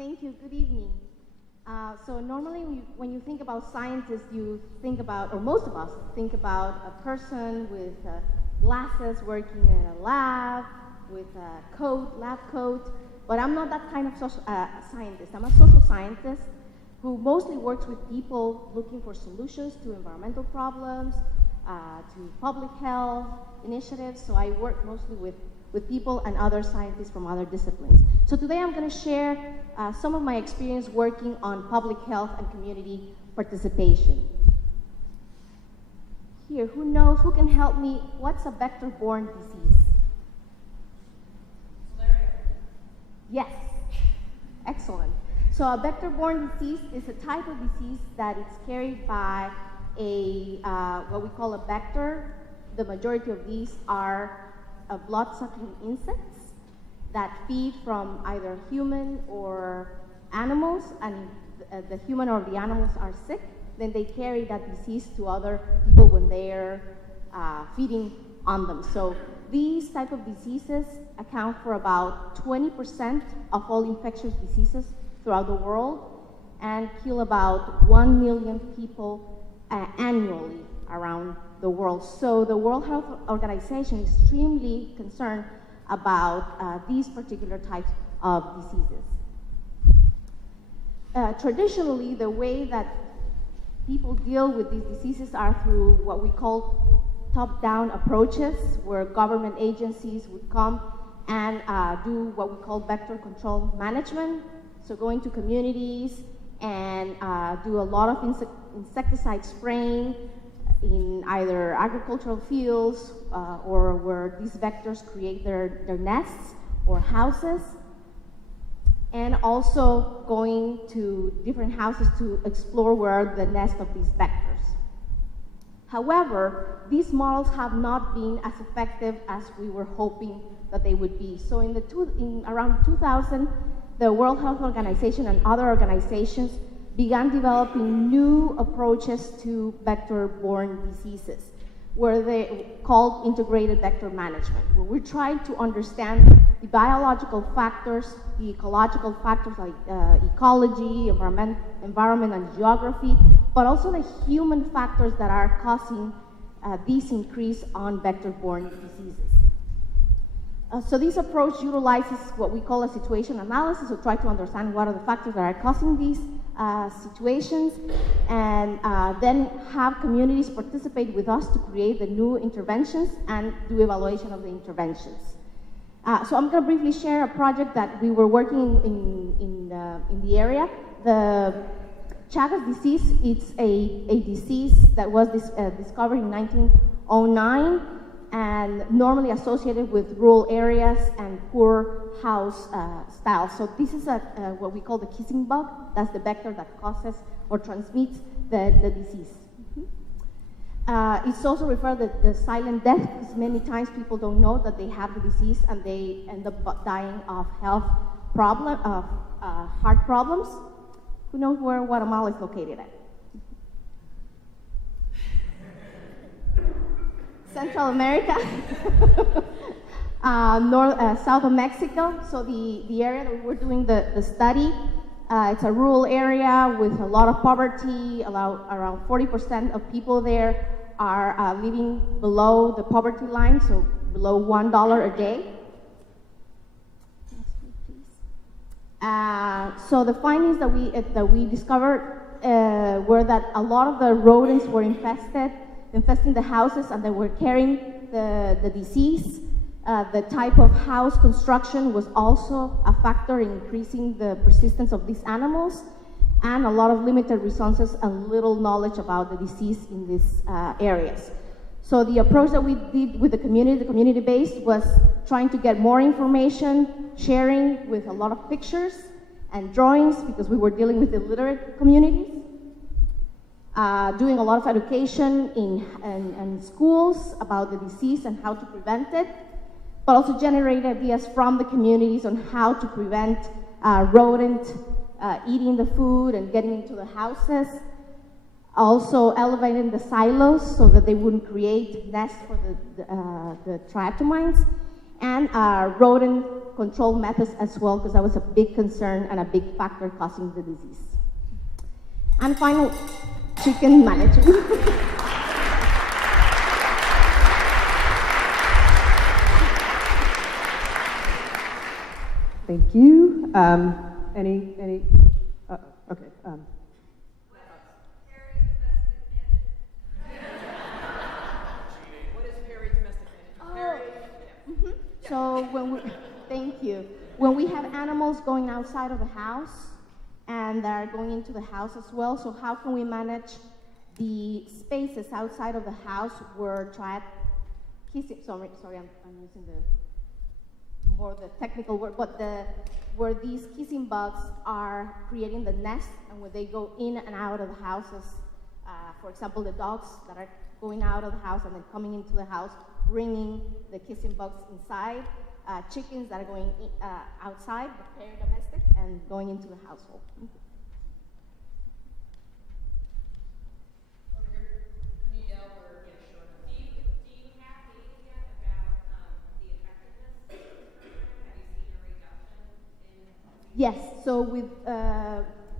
Thank you. Good evening. So normally when you think about scientists, you think about, or most of us think about a person with glasses working in a lab, with a coat, lab coat, but I'm not that kind of scientist. I'm a social scientist who mostly works with people looking for solutions to environmental problems, to public health initiatives. So I work mostly with people and other scientists from other disciplines. So today I'm going to share some of my experience working on public health and community participation. Here, who can help me? What's a vector-borne disease? Yes, excellent. So a vector-borne disease is a type of disease that is carried by a what we call a vector. The majority of these are blood-sucking insects that feed from either human or animals, and the human or the animals are sick, then they carry that disease to other people when they're feeding on them. So these type of diseases account for about 20% of all infectious diseases throughout the world and kill about 1 million people annually around the world. So the World Health Organization is extremely concerned about these particular types of diseases. Traditionally, the way that people deal with these diseases are through what we call top-down approaches, where government agencies would come and do what we call vector control management. So going to communities and do a lot of insecticide spraying in either agricultural fields or where these vectors create their nests or houses, and also going to different houses to explore where the nest of these vectors. However, these models have not been as effective as we were hoping that they would be. So in around 2000, the World Health Organization and other organizations began developing new approaches to vector-borne diseases, where they called integrated vector management, where we're trying to understand the biological factors, the ecological factors like ecology, environment and geography, but also the human factors that are causing this increase on vector-borne diseases. So this approach utilizes what we call a situational analysis, to try to understand what are the factors that are causing these situations, and then have communities participate with us to create the new interventions and do evaluation of the interventions. So I'm going to briefly share a project that we were working in the area. The Chagas disease, it's a disease that was discovered in 1909 and normally associated with rural areas and poor house styles. So this is what we call the kissing bug. That's the vector that causes or transmits the disease. It's also referred to the silent death, because many times people don't know that they have the disease and they end up dying of heart problems. Who knows where Guatemala is located at? Central America, south of Mexico. So the area that we were doing the study, it's a rural area with a lot of poverty. Around 40% of people there are living below the poverty line, so below $1 a day. So the findings that we discovered were that a lot of the rodents were infesting the houses, and they were carrying the disease. The type of house construction was also a factor in increasing the persistence of these animals, and a lot of limited resources and little knowledge about the disease in these areas. So the approach that we did with the community-based, was trying to get more information, sharing with a lot of pictures and drawings, because we were dealing with illiterate communities. Doing a lot of education in schools about the disease and how to prevent it, but also generate ideas from the communities on how to prevent rodent eating the food and getting into the houses. Also elevating the silos so that they wouldn't create nests for the triatomines, and rodent control methods as well, because that was a big concern and a big factor causing the disease. And finally, chicken management. Thank you. Okay. What is peri-domestic management? So thank you. When we have animals going outside of the house and they're going into the house as well, so how can we manage the spaces outside of the house where kissing, sorry, I'm using the technical word, but where these kissing bugs are creating the nest, and where they go in and out of the houses. For example, the dogs that are going out of the house and then coming into the house, bringing the kissing bugs inside. Chickens that are going outside, the peri-domestic, and going into the household. Yes, so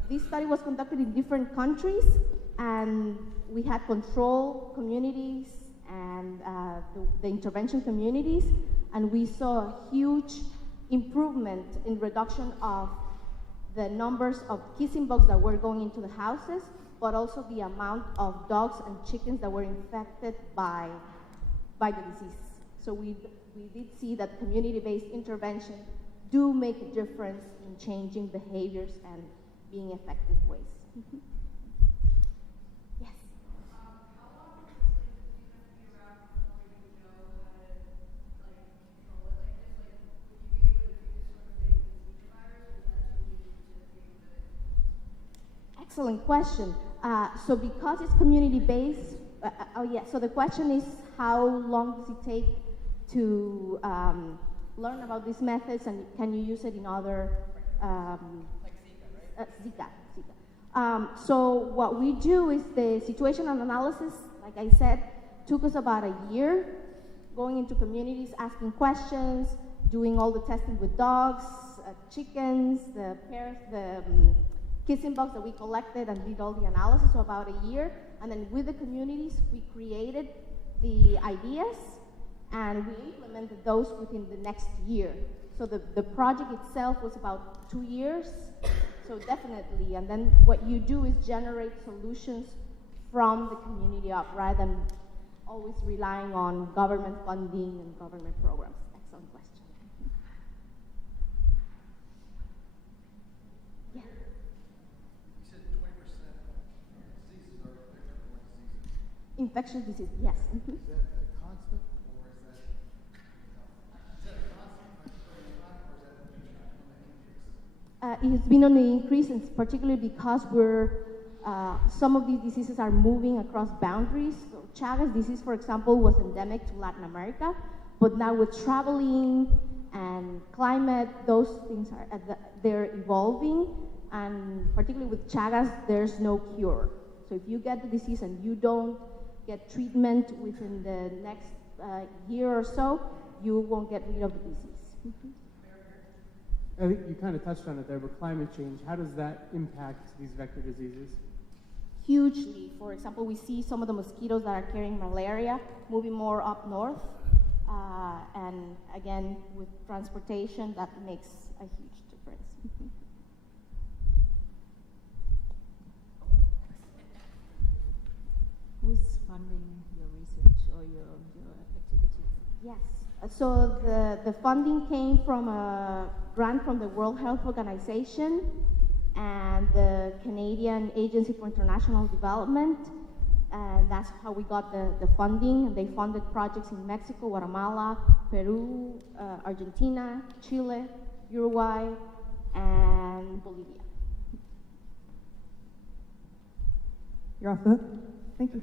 this study was conducted in different countries, and we had control communities and the intervention communities, and we saw a huge improvement in reduction of the numbers of kissing bugs that were going into the houses, but also the amount of dogs and chickens that were infected by the disease. So we did see that community-based intervention do make a difference in changing behaviors and being effective ways. Yes? How long do you have to be around before you know how to control it like this? Would you be able to do this sort of thing with Zika virus, or is that too new to be able to? Excellent question. So because it's community-based, so the question is, how long does it take to learn about these methods, and can you use it in other Like Zika, right? Zika. So what we do is the situational analysis, like I said, took us about a year, going into communities, asking questions, doing all the testing with dogs, chickens, the kissing bugs that we collected and did all the analysis, so about a year. And then with the communities, we created the ideas and we implemented those within the next year. So the project itself was about 2 years, so definitely. And then what you do is generate solutions from the community up, rather than always relying on government funding and government programs. Excellent question. Yeah. You said 20% of diseases are vector-borne diseases. Infectious disease, yes. Is that a constant, or is that a constant or is that on the increase? It has been on the increase, and particularly because some of these diseases are moving across boundaries. So Chagas disease, for example, was endemic to Latin America, but now with traveling and climate, those things they're evolving, and particularly with Chagas, there's no cure. So if you get the disease and you don't get treatment within the next year or so, you won't get rid of the disease. I think you kind of touched on it there, but climate change, how does that impact these vector diseases? Hugely. For example, we see some of the mosquitoes that are carrying malaria moving more up north. And again, with transportation, that makes a huge difference. Who's funding your research or your activities? Yes. So the funding came from a grant from the World Health Organization and the Canadian Agency for International Development, and that's how we got the funding. And they funded projects in Mexico, Guatemala, Peru, Argentina, Chile, Uruguay, and Bolivia. You're off the hook. Thank you.